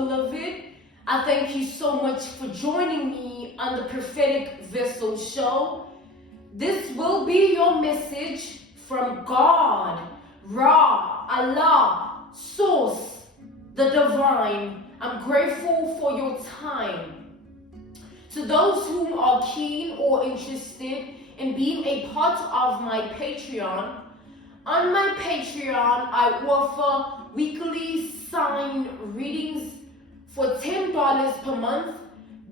beloved. I thank you so much for joining me on the Prophetic Vessel Show. This will be your message from God, Ra, Allah, Source, the Divine. I'm grateful for your time. To those who are keen or interested in being a part of my Patreon, on my Patreon, I offer weekly signed readings for $10 per month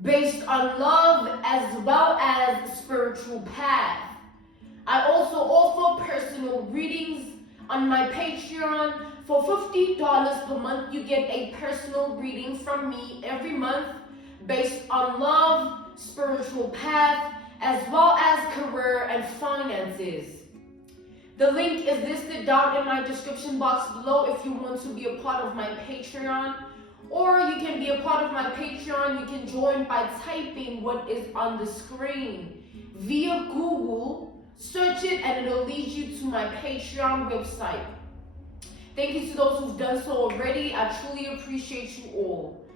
based on love as well as spiritual path. I also offer personal readings on my Patreon. For $50 per month, you get a personal reading from me every month based on love, spiritual path, as well as career and finances. The link is listed down in my description box below if you want to be a part of my Patreon. Or you can be a part of my Patreon. You can join by typing what is on the screen. Via Google, search it and it'll lead you to my Patreon website. Thank you to those who've done so already. I truly appreciate you all.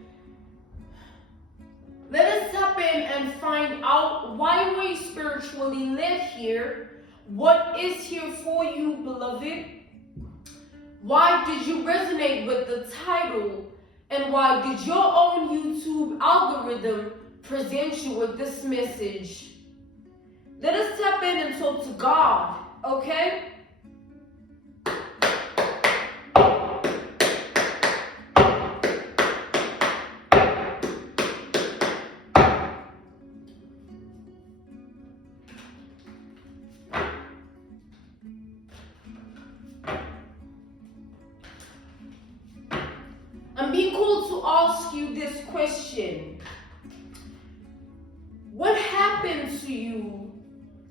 Let us tap in and find out why we're spiritually led here. What is here for you, beloved? Why did you resonate with the title? And why did your own YouTube algorithm present you with this message? Let us tap in and talk to God, okay? I'm being called to ask you this question. What happened to you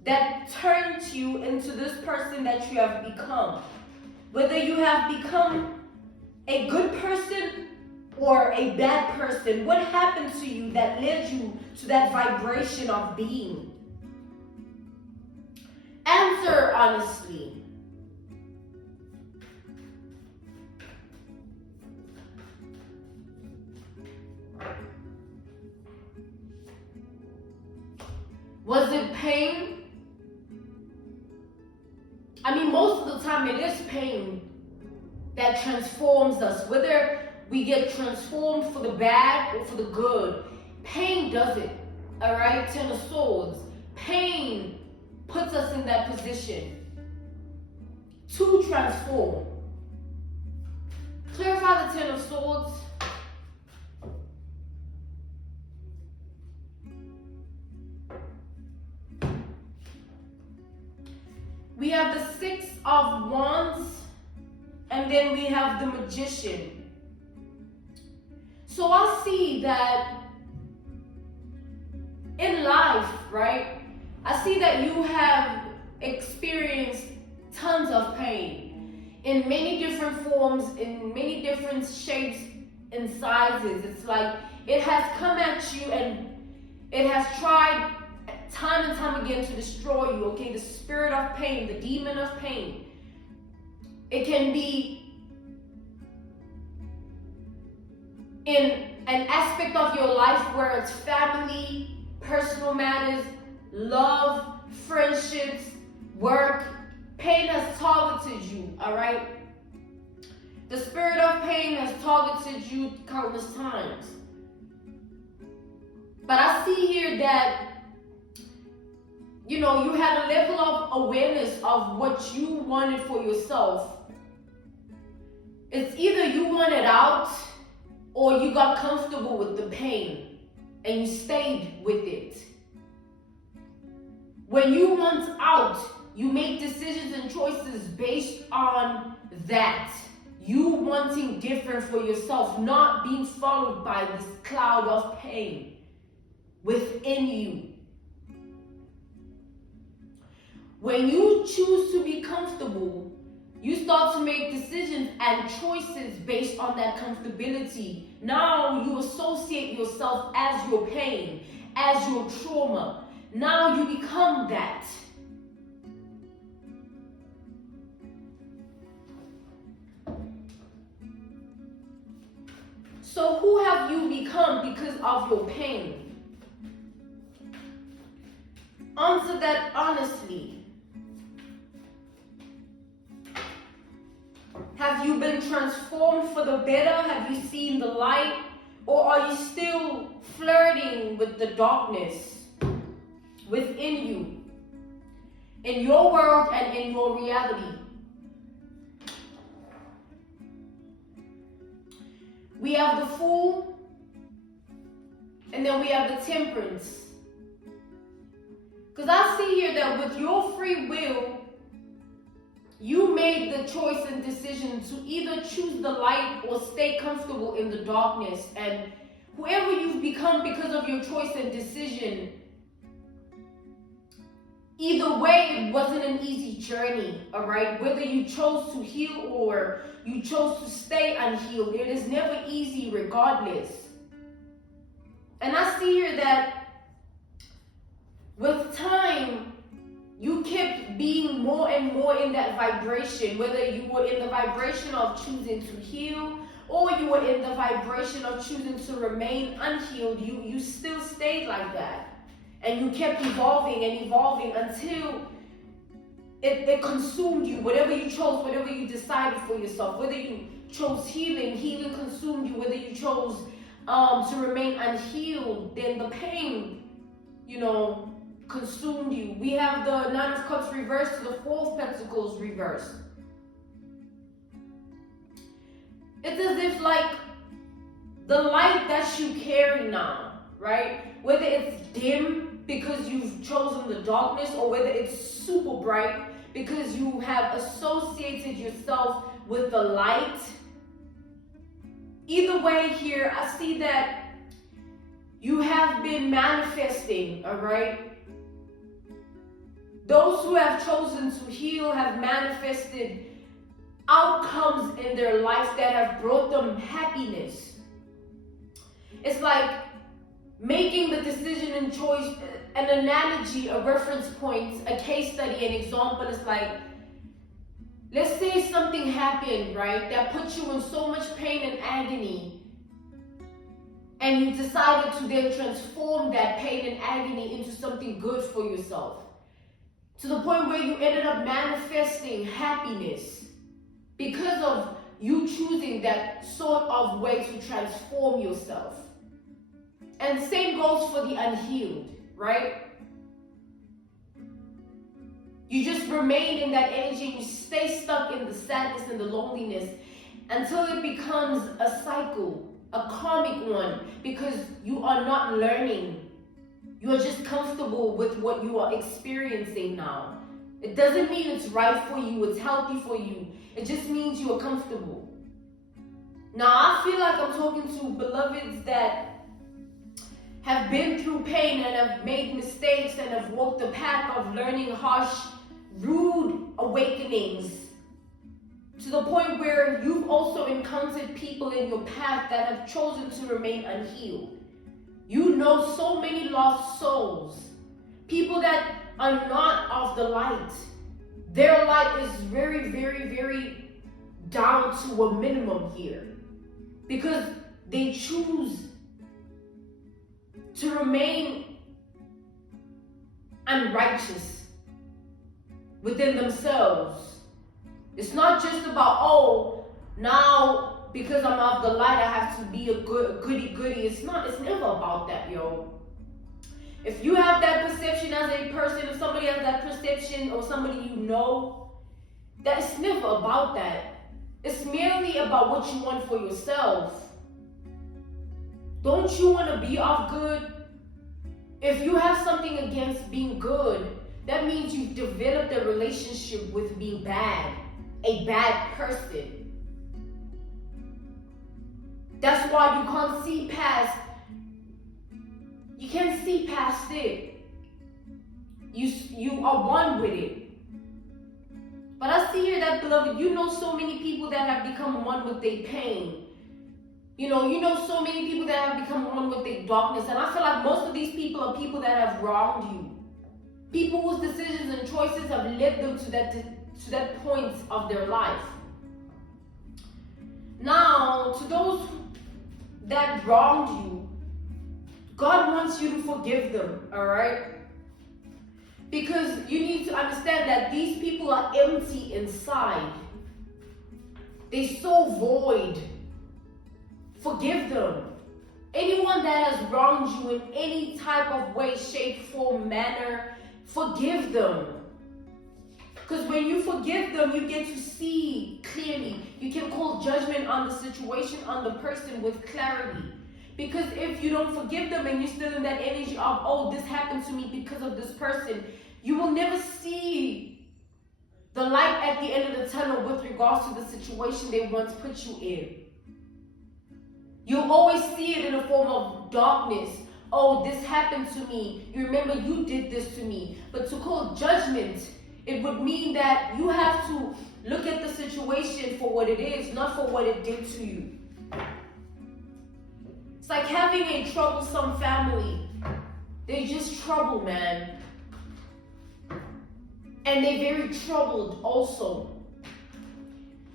that turned you into this person that you have become? Whether you have become a good person or a bad person, what happened to you that led you to that vibration of being? Answer honestly. Was it pain? I mean, most of the time it is pain that transforms us. Whether we get transformed for the bad or for the good, pain does it, all right? Ten of Swords. Pain puts us in that position to transform. Clarify the Ten of Swords. We have the Six of Wands, and then we have the Magician. So I see that in life, right? I see that you have experienced tons of pain in many different forms, in many different shapes and sizes. It's like it has come at you and it has tried time and time again to destroy you, okay? The spirit of pain, the demon of pain. It can be in an aspect of your life where it's family, personal matters, love, friendships, work. Pain has targeted you, all right? The spirit of pain has targeted you countless times. But I see here that you had a level of awareness of what you wanted for yourself. It's either you want it out or you got comfortable with the pain and you stayed with it. When you want out, you make decisions and choices based on that. You wanting different for yourself, not being followed by this cloud of pain within you. When you choose to be comfortable, you start to make decisions and choices based on that comfortability. Now you associate yourself as your pain, as your trauma. Now you become that. So who have you become because of your pain? Answer that honestly. Have you been transformed for the better? Have you seen the light? Or are you still flirting with the darkness within you, in your world and in your reality? We have the Fool, and then we have the Temperance. Because I see here that with your free will, you made the choice and decision to either choose the light or stay comfortable in the darkness. And whoever you've become because of your choice and decision, either way, it wasn't an easy journey, all right? Whether you chose to heal or you chose to stay unhealed, it is never easy regardless. And I see here that with time, you kept being more and more in that vibration, whether you were in the vibration of choosing to heal or you were in the vibration of choosing to remain unhealed. You still stayed like that. And you kept evolving and evolving until it consumed you. Whatever you chose, whatever you decided for yourself, whether you chose healing, healing consumed you. Whether you chose to remain unhealed, then the pain, consumed you. We have the Nine of Cups reversed to the Four of Pentacles reversed. It's as if like the light that you carry now, right? Whether it's dim because you've chosen the darkness, or whether it's super bright because you have associated yourself with the light. Either way here, I see that you have been manifesting, all right? Those who have chosen to heal have manifested outcomes in their life that have brought them happiness. It's like making the decision and choice, an analogy, a reference point, a case study, an example. It's like, let's say something happened, right, that put you in so much pain and agony, and you decided to then transform that pain and agony into something good for yourself. To the point where you ended up manifesting happiness because of you choosing that sort of way to transform yourself. And the same goes for the unhealed, right? You just remain in that energy and you stay stuck in the sadness and the loneliness until it becomes a cycle, a karmic one, because you are not learning. You are just comfortable with what you are experiencing now. It doesn't mean it's right for you, it's healthy for you. It just means you are comfortable. Now, I feel like I'm talking to beloveds that have been through pain and have made mistakes and have walked the path of learning harsh, rude awakenings, to the point where you've also encountered people in your path that have chosen to remain unhealed. You know so many lost souls, people that are not of the light. Their light is very, very, very down to a minimum here because they choose to remain unrighteous within themselves. It's not just about, now because I'm of the light, I have to be a goody-goody. It's never about that, yo. If you have that perception as a person, if somebody has that perception or somebody you know, that's never about that. It's merely about what you want for yourself. Don't you want to be of good? If you have something against being good, that means you've developed a relationship with being bad, a bad person. That's why you can't see past. You can't see past it. You are one with it. But I see here that, beloved, you know so many people that have become one with their pain. You know so many people that have become one with their darkness. And I feel like most of these people are people that have wronged you. People whose decisions and choices have led them to that point of their life. Now, to those that wronged you, God wants you to forgive them, all right? Because you need to understand that these people are empty inside. They're so void. Forgive them. Anyone that has wronged you in any type of way, shape, form, manner, forgive them. Because when you forgive them, you get to see clearly. You can call judgment on the situation, on the person with clarity. Because if you don't forgive them and you're still in that energy of, oh, this happened to me because of this person, you will never see the light at the end of the tunnel with regards to the situation they once put you in. You'll always see it in a form of darkness. Oh, this happened to me. You remember you did this to me. But to call judgment, it would mean that you have to look at the situation for what it is, not for what it did to you. It's like having a troublesome family. They're just trouble, man. And they're very troubled also.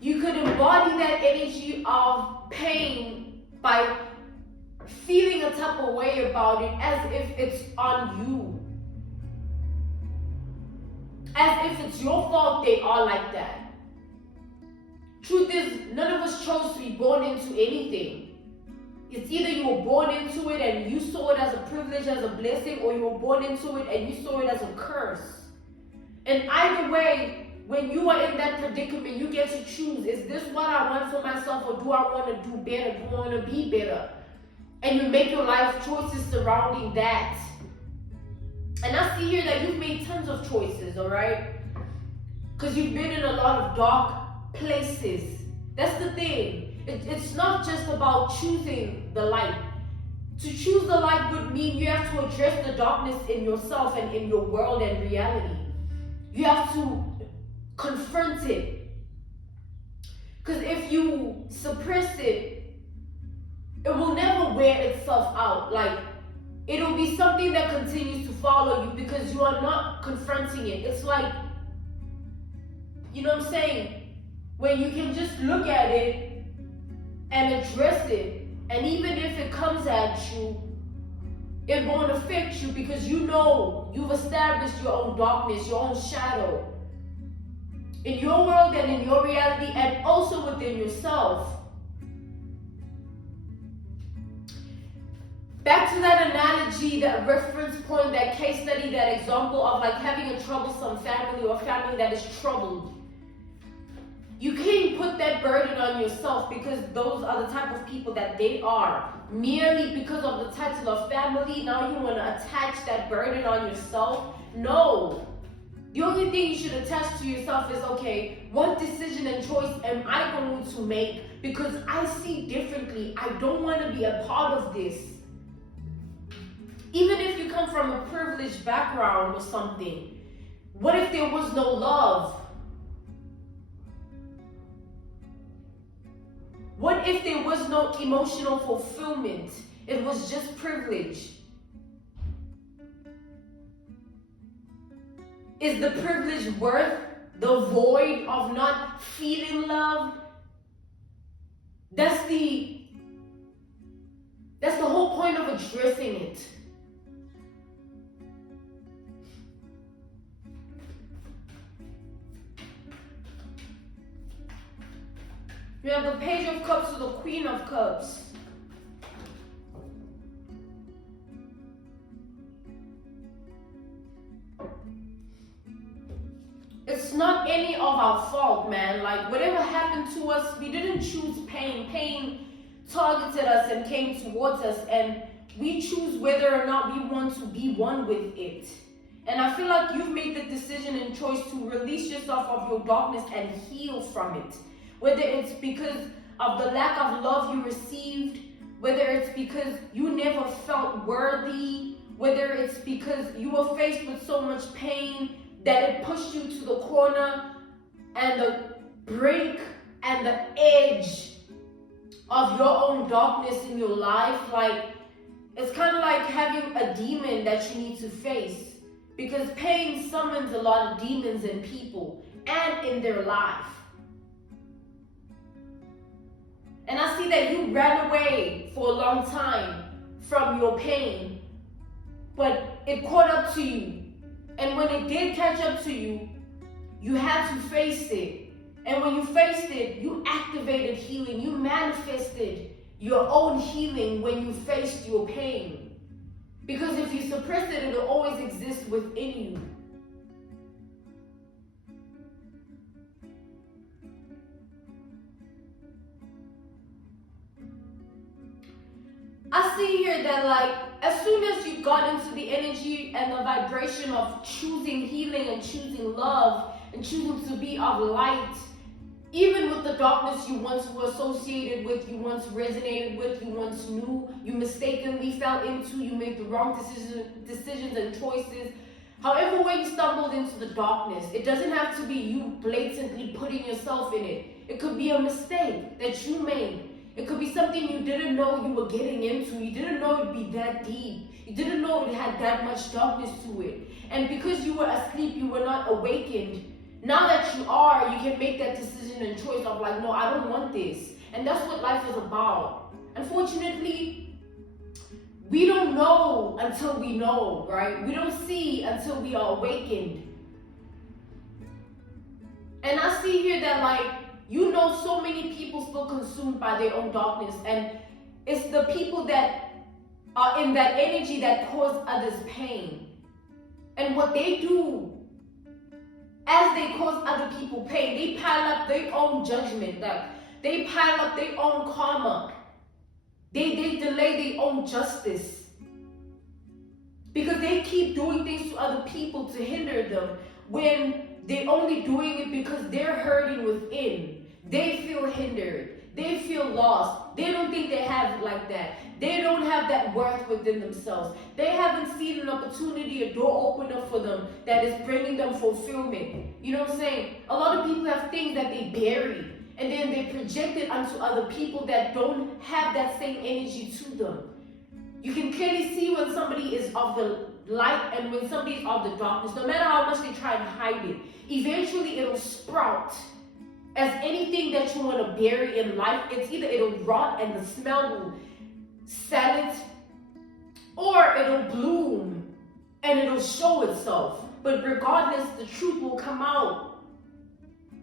You could embody that energy of pain by feeling a type of way about it as if it's on you. As if it's your fault they are like that. Truth is, none of us chose to be born into anything. It's either you were born into it and you saw it as a privilege, as a blessing, or you were born into it and you saw it as a curse. And either way, when you are in that predicament, you get to choose. Is this what I want for myself, or do I want to do better? Do I want to be better? And you make your life choices surrounding that. And I see here that you've made tons of choices, all right? Because you've been in a lot of dark places. That's the thing. It's not just about choosing the light. To choose the light would mean you have to address the darkness in yourself and in your world and reality. You have to confront it. Because if you suppress it, it will never wear itself out. Like, it'll be something that continues to follow you because you are not confronting it. It's like, you know what I'm saying? When you can just look at it and address it, and even if it comes at you, it won't affect you because you know you've established your own darkness, your own shadow in your world and in your reality, and also within yourself. Back to that analogy, that reference point, that case study, that example of like having a troublesome family or a family that is troubled. You can't put that burden on yourself because those are the type of people that they are. Merely because of the title of family, now you want to attach that burden on yourself? No. The only thing you should attach to yourself is, okay, what decision and choice am I going to make because I see differently? I don't want to be a part of this. Even if you come from a privileged background or something, what if there was no love? What if there was no emotional fulfillment? It was just privilege. Is the privilege worth the void of not feeling loved? That's the whole point of addressing it. You have the Page of Cups to the Queen of Cups. It's not any of our fault, man. Like, whatever happened to us, we didn't choose pain. Pain targeted us and came towards us, and we choose whether or not we want to be one with it. And I feel like you've made the decision and choice to release yourself of your darkness and heal from it. Whether it's because of the lack of love you received, whether it's because you never felt worthy, whether it's because you were faced with so much pain that it pushed you to the corner and the brink and the edge of your own darkness in your life. Like, it's kind of like having a demon that you need to face, because pain summons a lot of demons in people and in their life. And I see that you ran away for a long time from your pain, but it caught up to you. And when it did catch up to you, you had to face it. And when you faced it, you activated healing. You manifested your own healing when you faced your pain. Because if you suppress it, it'll always exist within you. I see here that as soon as you got into the energy and the vibration of choosing healing and choosing love and choosing to be of light, even with the darkness you once were associated with, you once resonated with, you once knew, you mistakenly fell into, you made the wrong decisions and choices. However way you stumbled into the darkness, it doesn't have to be you blatantly putting yourself in it. It could be a mistake that you made. It could be something you didn't know you were getting into. You didn't know it'd be that deep. You didn't know it had that much darkness to it. And because you were asleep, you were not awakened. Now that you are, you can make that decision and choice of no, I don't want this. And that's what life is about. Unfortunately, we don't know until we know, right? We don't see until we are awakened. And I see here that so many people still consumed by their own darkness, and it's the people that are in that energy that cause others pain. And what they do as they cause other people pain, they pile up their own judgment, they pile up their own karma, they delay their own justice, because they keep doing things to other people to hinder them, when they're only doing it because they're hurting within. They feel hindered. They feel lost. They don't think they have it like that. They don't have that worth within themselves. They haven't seen an opportunity, a door open up for them that is bringing them fulfillment. You know what I'm saying? A lot of people have things that they bury, and then they project it onto other people that don't have that same energy to them. You can clearly see when somebody is of the light and when somebody is of the darkness. No matter how much they try and hide it, eventually it'll sprout. As anything that you want to bury in life, it's either it'll rot and the smell will sell it, or it'll bloom and it'll show itself. But regardless, the truth will come out.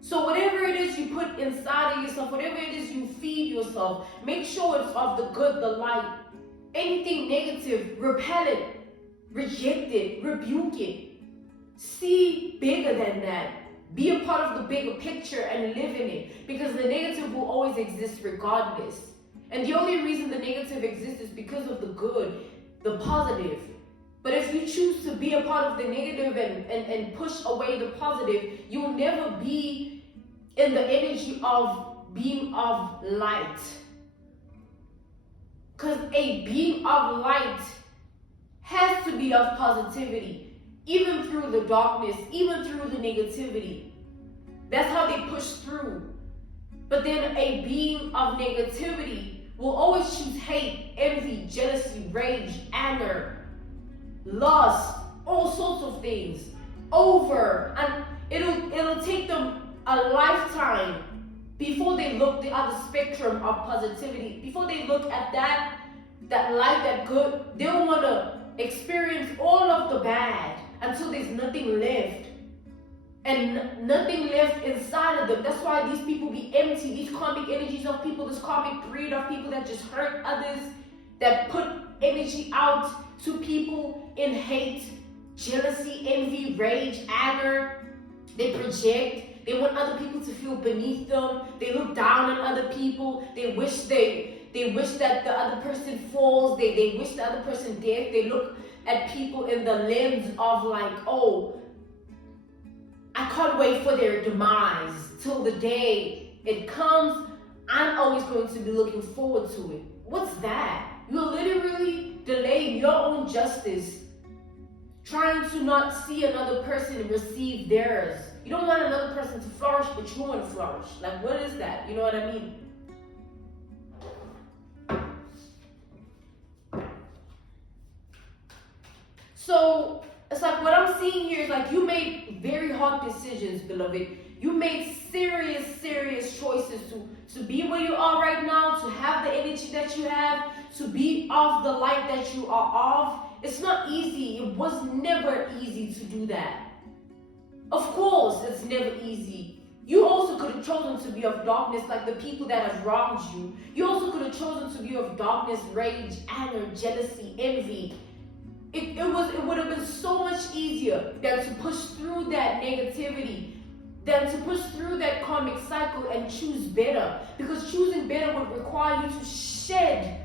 So whatever it is you put inside of yourself, whatever it is you feed yourself, make sure it's of the good, the light. Anything negative, repel it, reject it, rebuke it. See bigger than that. Be a part of the bigger picture and live in it, because the negative will always exist regardless. And the only reason the negative exists is because of the good, the positive. But if you choose to be a part of the negative and push away the positive, you'll never be in the energy of being of light. Because a being of light has to be of positivity. Even through the darkness, even through the negativity. That's how they push through. But then a being of negativity will always choose hate, envy, jealousy, rage, anger, lust, all sorts of things over. And it'll take them a lifetime before they look the other spectrum of positivity. Before they look at that light, that good, they'll want to experience all of the bad until there's nothing left. And nothing left inside of them. That's why these people be empty. These karmic energies of people, this karmic breed of people that just hurt others, that put energy out to people in hate, jealousy, envy, rage, anger. They project. They want other people to feel beneath them. They look down on other people. They wish that the other person falls. They wish the other person dead. They look at people in the lens of oh, I can't wait for their demise till the day it comes. I'm always going to be looking forward to it. What's that? You're literally delaying your own justice, trying to not see another person receive theirs. You don't want another person to flourish, but you want to flourish. What is that? You know what I mean? So it's what I'm seeing here is you made very hard decisions, beloved. You made serious choices to be where you are right now, to have the energy that you have, to be of the light that you are of. It's not easy. It was never easy to do that. Of course, it's never easy. You also could have chosen to be of darkness, like the people that have wronged you. You also could have chosen to be of darkness, rage, anger, jealousy, envy. It would have been so much easier than to push through that negativity, than to push through that karmic cycle and choose better. Because choosing better would require you to shed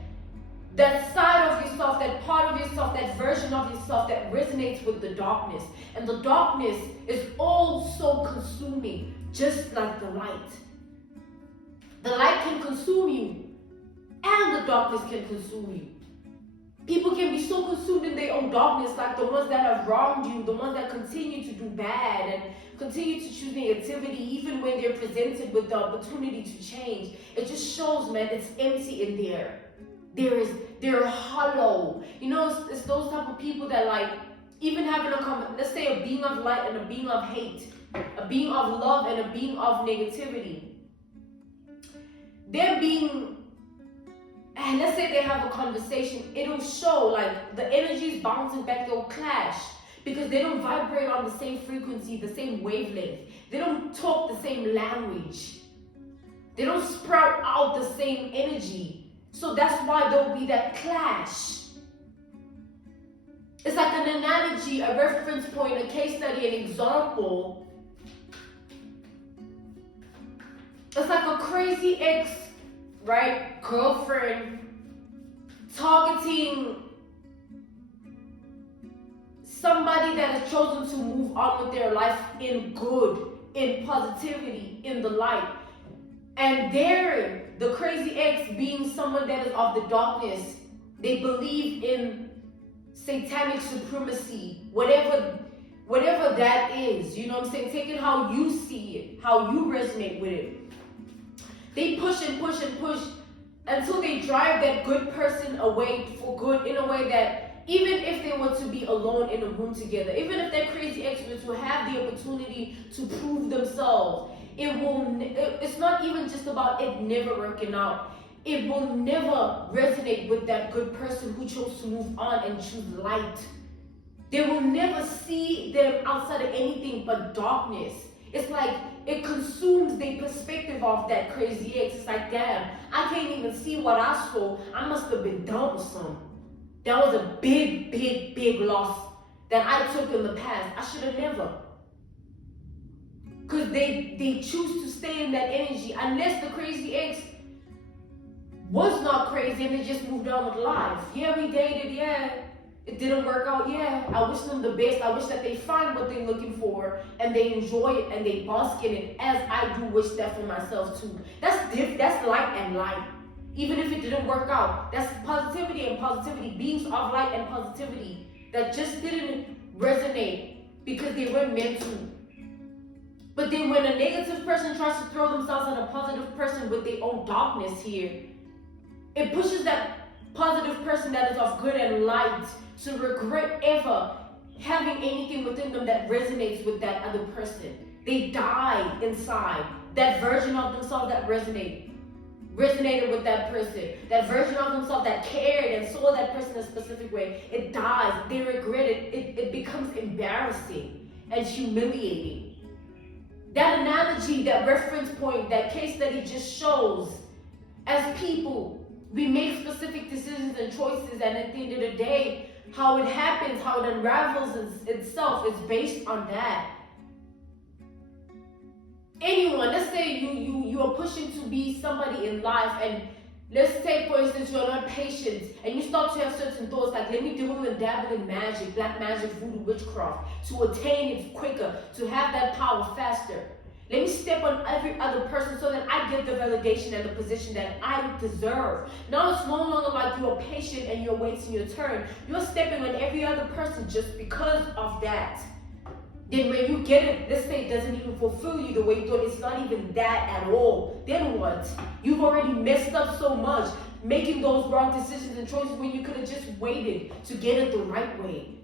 that side of yourself, that part of yourself, that version of yourself that resonates with the darkness. And the darkness is all so consuming, just like the light. The light can consume you, and the darkness can consume you. People can be so consumed in their own darkness, like the ones that have wronged you, the ones that continue to do bad and continue to choose negativity, even when they're presented with the opportunity to change. It just shows, man, it's empty in there. They're hollow. You know, it's those type of people that, like, even having let's say a being of light and a being of hate, a being of love and a being of negativity. They're being, and let's say they have a conversation, it'll show like the energies bouncing back, they'll clash because they don't vibrate on the same frequency, the same wavelength. They don't talk the same language. They don't sprout out the same energy. So that's why there'll be that clash. It's like an analogy, a reference point, a case study, an example. It's like a crazy ex, right, girlfriend targeting somebody that has chosen to move on with their life in good, in positivity, in the light. And the crazy ex being someone that is of the darkness, they believe in satanic supremacy, whatever that is, you know what I'm saying? Take it how you see it, how you resonate with it. They push and push and push until they drive that good person away for good, in a way that even if they were to be alone in a room together, even if that crazy ex were to have the opportunity to prove themselves, it's not even just about it never working out. It will never resonate with that good person who chose to move on and choose light. They will never see them outside of anything but darkness. It's like it consumes their perspective of that crazy ex. It's like, damn, I can't even see what I saw. I must have been done with some. That was a big, big, big loss that I took in the past. I should have never. Because they choose to stay in that energy, unless the crazy ex was not crazy and they just moved on with life. Yeah, we dated, yeah. It didn't work out, yeah. I wish them the best. I wish that they find what they're looking for and they enjoy it and they bask in it, as I do wish that for myself too. That's light and light. Even if it didn't work out, that's positivity and positivity, beings of light and positivity that just didn't resonate because they weren't meant to. But then when a negative person tries to throw themselves at a positive person with their own darkness here, it pushes that positive person that is of good and light to regret ever having anything within them that resonates with that other person. They die inside. That version of themselves that resonated with that person. That version of themselves that cared and saw that person in a specific way. It dies. They regret it. It becomes embarrassing and humiliating. That analogy, that reference point, that case study just shows, as people, we make specific decisions and choices, and at the end of the day, how it happens, how it unravels itself is based on that. Anyone, let's say you are pushing to be somebody in life, and let's take, for instance, you're not patient, and you start to have certain thoughts like, let me dabble and dabble in magic, black magic, voodoo, witchcraft, to attain it quicker, to have that power faster. Let me step on every other person so that I get the validation and the position that I deserve. Now it's no longer like you're patient and you're waiting your turn. You're stepping on every other person just because of that. Then when you get it, let's say it doesn't even fulfill you the way you thought, it's not even that at all. Then what? You've already messed up so much, making those wrong decisions and choices when you could have just waited to get it the right way.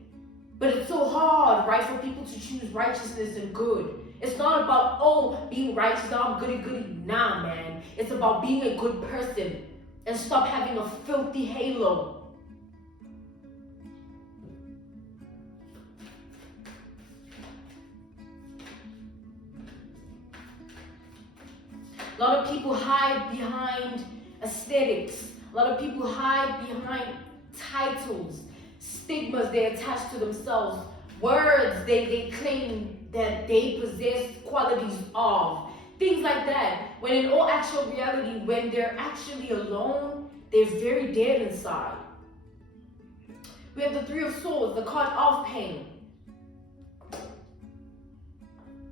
But it's so hard, right, for people to choose righteousness and good. It's not about, oh, being righteous, oh, I'm goody goody. Nah, man. It's about being a good person and stop having a filthy halo. A lot of people hide behind aesthetics. A lot of people hide behind titles, stigmas they attach to themselves, words they claim that they possess qualities of, things like that. When in all actual reality, when they're actually alone, they're very dead inside. We have the Three of Swords, the card of pain.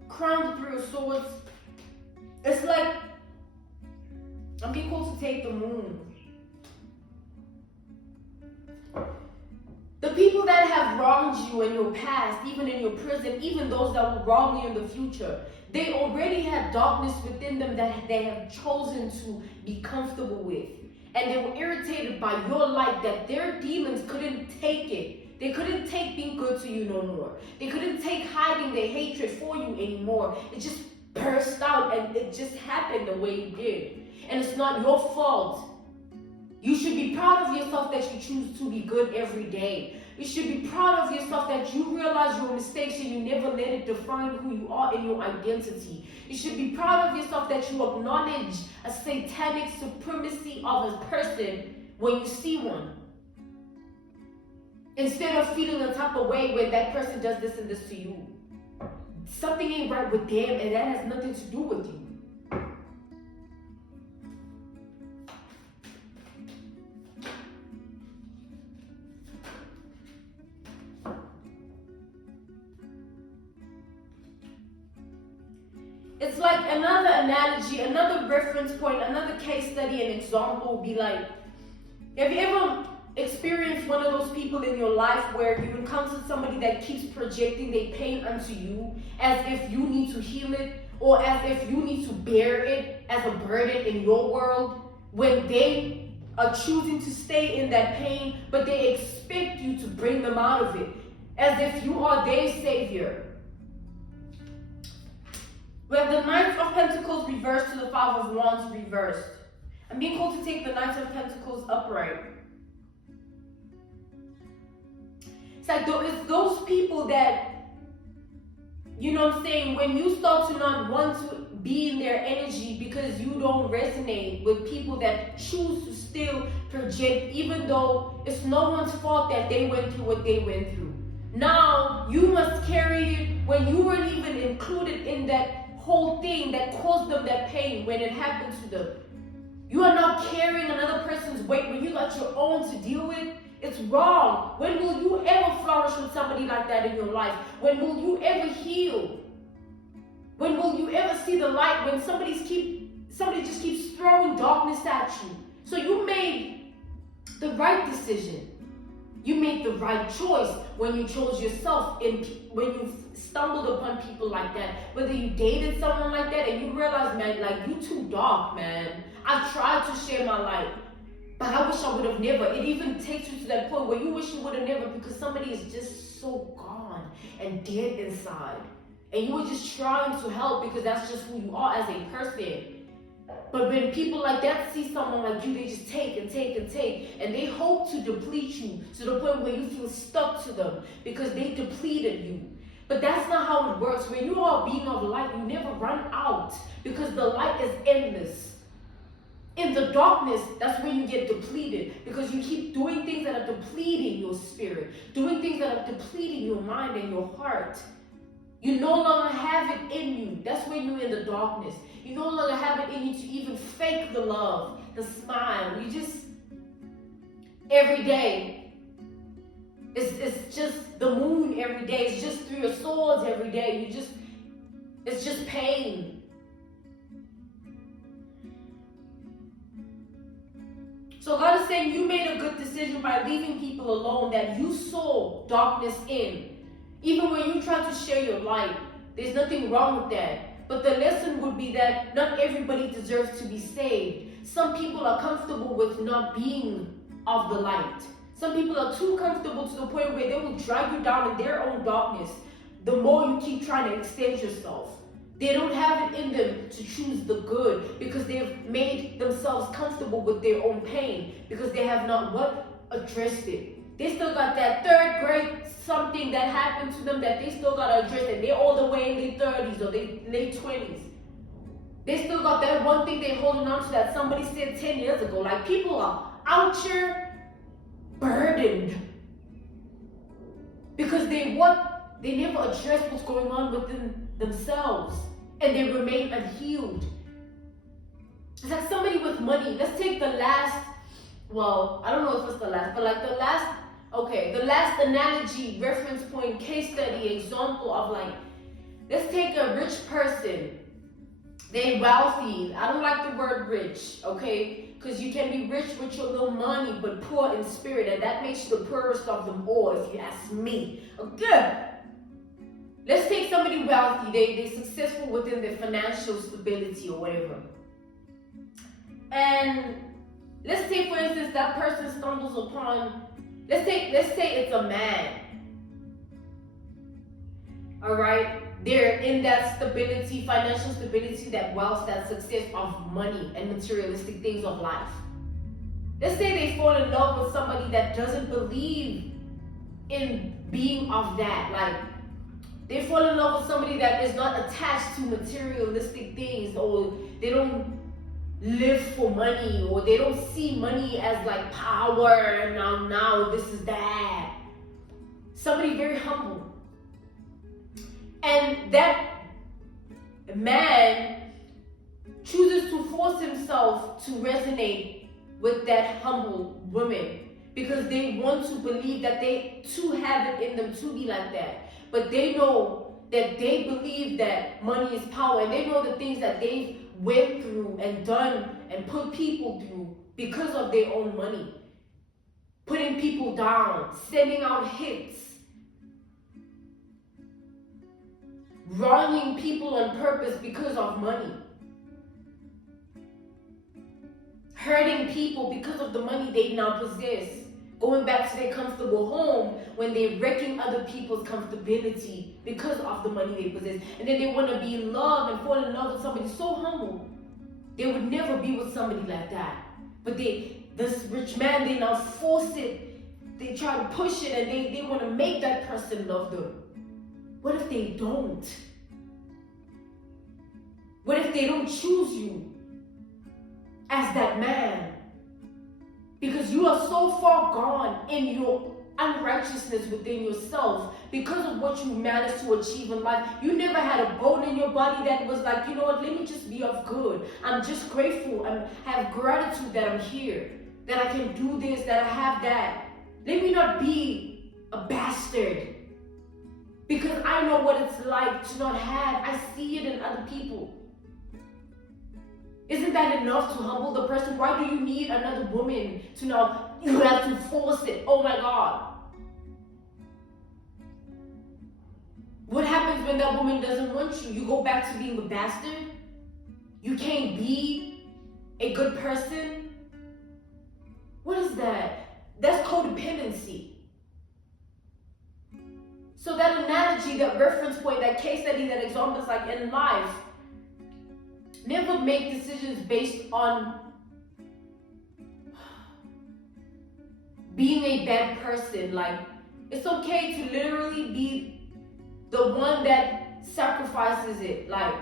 Crown the Three of Swords. It's like I'm being called to take the moon. The people that have wronged you in your past, even in your prison, even those that will wrong you in the future, they already have darkness within them that they have chosen to be comfortable with. And they were irritated by your light, that their demons couldn't take it. They couldn't take being good to you no more. They couldn't take hiding their hatred for you anymore. It just burst out, and it just happened the way it did. And it's not your fault. You should be proud of yourself that you choose to be good every day. You should be proud of yourself that you realize your mistakes and you never let it define who you are in your identity. You should be proud of yourself that you acknowledge a satanic supremacy of a person when you see one. Instead of feeling a type of way when that person does this and this to you. Something ain't right with them, and that has nothing to do with you. It's like another analogy, another reference point, another case study, an example would be like, have you ever experienced one of those people in your life where you encounter somebody that keeps projecting their pain onto you as if you need to heal it, or as if you need to bear it as a burden in your world, when they are choosing to stay in that pain, but they expect you to bring them out of it, as if you are their savior. We have the Knight of Pentacles reversed to the Five of Wands reversed. I'm being called to take the Knight of Pentacles upright. It's like it's those people that, you know what I'm saying, when you start to not want to be in their energy because you don't resonate with people that choose to still project, even though it's no one's fault that they went through what they went through. Now, you must carry it when you weren't even included in that whole thing that caused them that pain when it happened to them. You are not carrying another person's weight when you got your own to deal with. It's wrong. When will you ever flourish with somebody like that in your life? When will you ever heal? When will you ever see the light when somebody just keeps throwing darkness at you? So you made the right decision. You made the right choice when you chose yourself, when you stumbled upon people like that. Whether you dated someone like that and you realize, man, like, you too dark, man. I've tried to share my light, but I wish I would have never. It even takes you to that point where you wish you would have never, because somebody is just so gone and dead inside. And you were just trying to help because that's just who you are as a person. But when people like that see someone like you, they just take and take and take. And they hope to deplete you to the point where you feel stuck to them because they depleted you. But that's not how it works. When you are a being of light, you never run out because the light is endless. In the darkness, that's when you get depleted because you keep doing things that are depleting your spirit, doing things that are depleting your mind and your heart. You no longer have it in you. That's when you're in the darkness. You no longer have it in you to even fake the love, the smile. You just, every day, it's just the moon every day. It's just through your swords every day. It's just pain. So God is saying you made a good decision by leaving people alone that you saw darkness in. Even when you try to share your light, there's nothing wrong with that. But the lesson would be that not everybody deserves to be saved. Some people are comfortable with not being of the light. Some people are too comfortable to the point where they will drag you down in their own darkness the more you keep trying to extend yourself. They don't have it in them to choose the good because they've made themselves comfortable with their own pain because they have not what? Addressed it. They still got that third grade something that happened to them that they still got to address it. They're all the way in their 30s or their late 20s. They still got that one thing they're holding on to that somebody said 10 years ago. Like, people are out here burdened because they never address what's going on within themselves and they remain unhealed. It's like somebody with money. Let's take the last, well, I don't know if it's the last, but like the last analogy, reference point, case study, example of like, let's take a rich person. They're wealthy. I don't like the word rich, okay? Because you can be rich with your little money, but poor in spirit, and that makes you the poorest of them all, if you ask me. Okay. Let's take somebody wealthy. They're successful within their financial stability or whatever. And let's take, for instance, that person stumbles upon, let's say it's a man. All right? They're in that stability, financial stability, that wealth, that success of money and materialistic things of life. Let's say they fall in love with somebody that doesn't believe in being of that. Like, they fall in love with somebody that is not attached to materialistic things, or they don't live for money, or they don't see money as like power and now this is that. Somebody very humble. And that man chooses to force himself to resonate with that humble woman because they want to believe that they too have it in them to be like that. But they know that they believe that money is power, and they know the things that they've went through and done and put people through because of their own money. Putting people down, sending out hits, wronging people on purpose because of money, hurting people because of the money they now possess, going back to their comfortable home when they're wrecking other people's comfortability because of the money they possess. And then they want to be in love and fall in love with somebody so humble. They would never be with somebody like that. But this rich man, they now force it. They try to push it, and they want to make that person love them. What if they don't? What if they don't choose you as that man? Because you are so far gone in your unrighteousness within yourself because of what you managed to achieve in life. You never had a bone in your body that was like, you know what, let me just be of good. I'm just grateful and have gratitude that I'm here, that I can do this, that I have that. Let me not be a bastard. Because I know what it's like to not have. I see it in other people. Isn't that enough to humble the person? Why do you need another woman to know you have to force it? Oh my God. What happens when that woman doesn't want you? You go back to being a bastard? You can't be a good person? What is that? That's codependency. So that analogy, that reference point, that case study, that example is like in life, never make decisions based on being a bad person. Like, it's okay to literally be the one that sacrifices it. Like,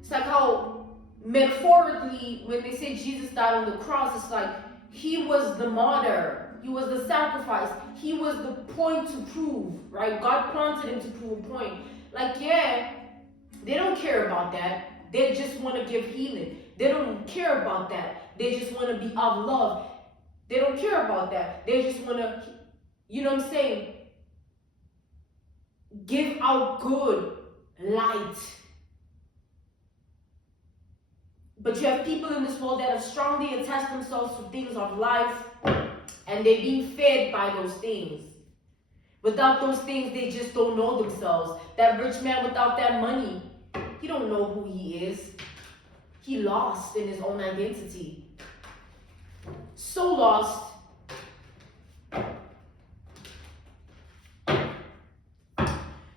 it's like how metaphorically when they say Jesus died on the cross, it's like he was the martyr. He was the sacrifice. He was the point to prove, right? God planted him to prove a point. Like, yeah, they don't care about that. They just want to give healing. They don't care about that. They just want to be of love. They don't care about that. They just want to, you know what I'm saying? Give out good light. But you have people in this world that have strongly attached themselves to things of life, and they're being fed by those things. Without those things, they just don't know themselves. That rich man without that money, he don't know who he is. He lost in his own identity. So lost.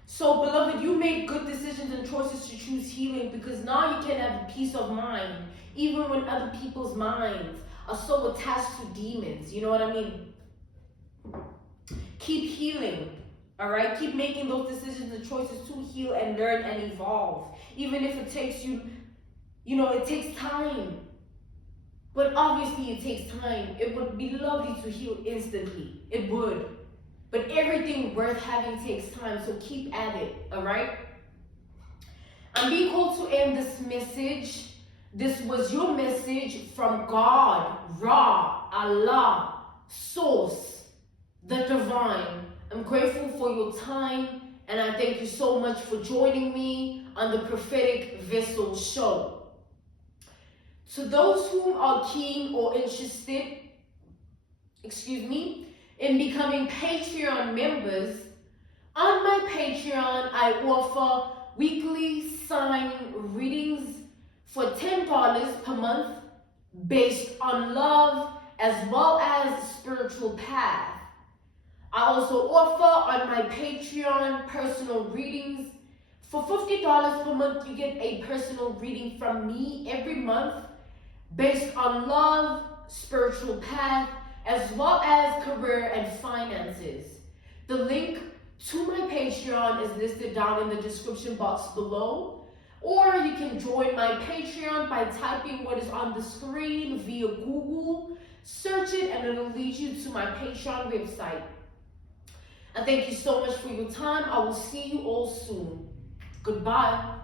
So, beloved, you You made good decisions and choices to choose healing, because now you can have peace of mind, even when other people's minds are so attached to demons. You know what I mean? Keep healing, all right? Keep making those decisions and choices to heal and learn and evolve. Even if it takes you, it takes time. But obviously it takes time. It would be lovely to heal instantly. It would. But everything worth having takes time, so keep at it, all right? I'm being called to end this message. This was your message from God, Ra, Allah, Source, the Divine. I'm grateful for your time, and I thank you so much for joining me on the Prophetic Vessel Show. To those who are keen or interested, in becoming Patreon members, on my Patreon, I offer weekly sign readings for $10 per month based on love as well as spiritual path. I also offer on my Patreon personal readings. For $50 per month, you get a personal reading from me every month based on love, spiritual path, as well as career and finances. The link to my Patreon is listed down in the description box below, or you can join my Patreon by typing what is on the screen via Google. Search it and it'll lead you to my Patreon website. I thank you so much for your time. I will see you all soon. Goodbye.